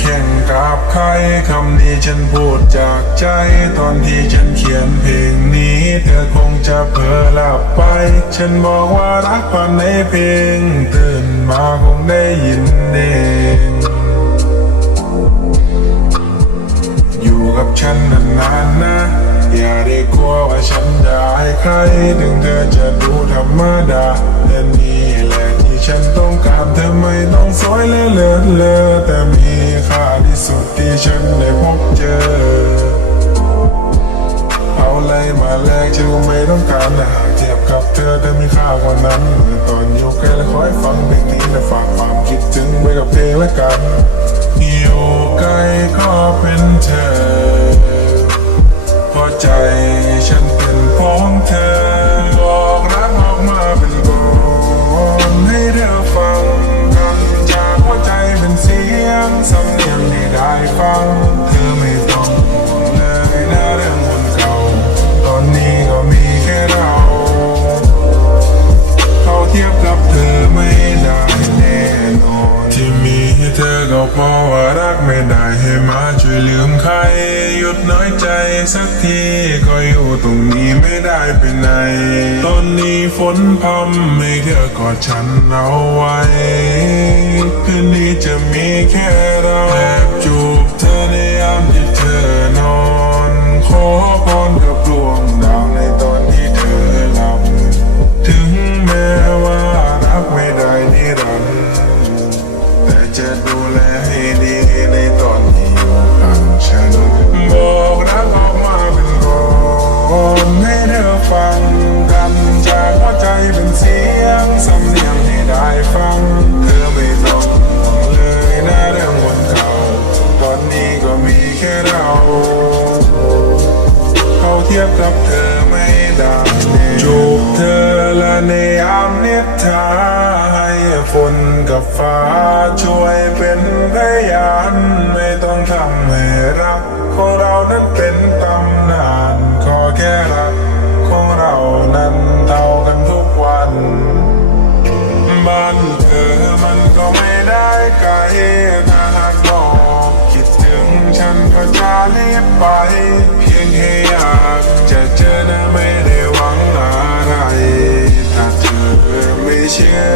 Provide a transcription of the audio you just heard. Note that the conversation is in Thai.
แข่งกราบใครคำนี้ฉันพูดจากใจ ตอนที่ฉันเขียนเพลงนี้ เธอคงจะเผลอหลับไป ฉันบอกว่ารักความในเพลง ตื่นมาคงได้ยินเองอยู่กับฉันนานๆนะอย่าได้กลัวว่าฉันจะให้ใครถึงเธอจะดูธรรมดาแต่นี่แหละที่ฉันต้องาเธอไม่ต้องสวยและเลอะเลอแต่มีค่าที่สุดที่ฉันได้พบเจอ เอาอะไรมาแลกฉันก็ไม่ต้องการนะหากเทียบกับเธอเธอมีค่ากว่านั้นเมื่อตอนอยู่ใกล้และคอยฟังเพลงนี้และฝากความคิดถึงไว้กับเพลงและกัน หยุดน้อยใจสักทีก็อยู่ตรงนี้ไม่ได้ไปไหน ตอนนี้ฝนพรำไม่เธอกอดฉันเอาไว้คืนนี้จะมีแค่เรา อนให้เธอฟังกันจากหัวใจเป็นเสียงสำเนียงที่ได้ฟัง เธอไม่ต้องเลยนะเรื่องคนเก่าตอนนี้ก็มีแค่เรา เขาเทียบกับเธอไม่ได้จูบเธอและในยามนิทราให้ฝนกับฟ้าช่วยเป็น รัของเรานั้นเท่ากันทุกวัน บ้านเธอมันก็ไม่ได้ไกลถ้าหากน้องคิดถึงฉันก็จะรีบไป เพียงแค่อยากจะเจอนะไม่ได้หวังอะไร ถ้าเธอไม่เชื่อ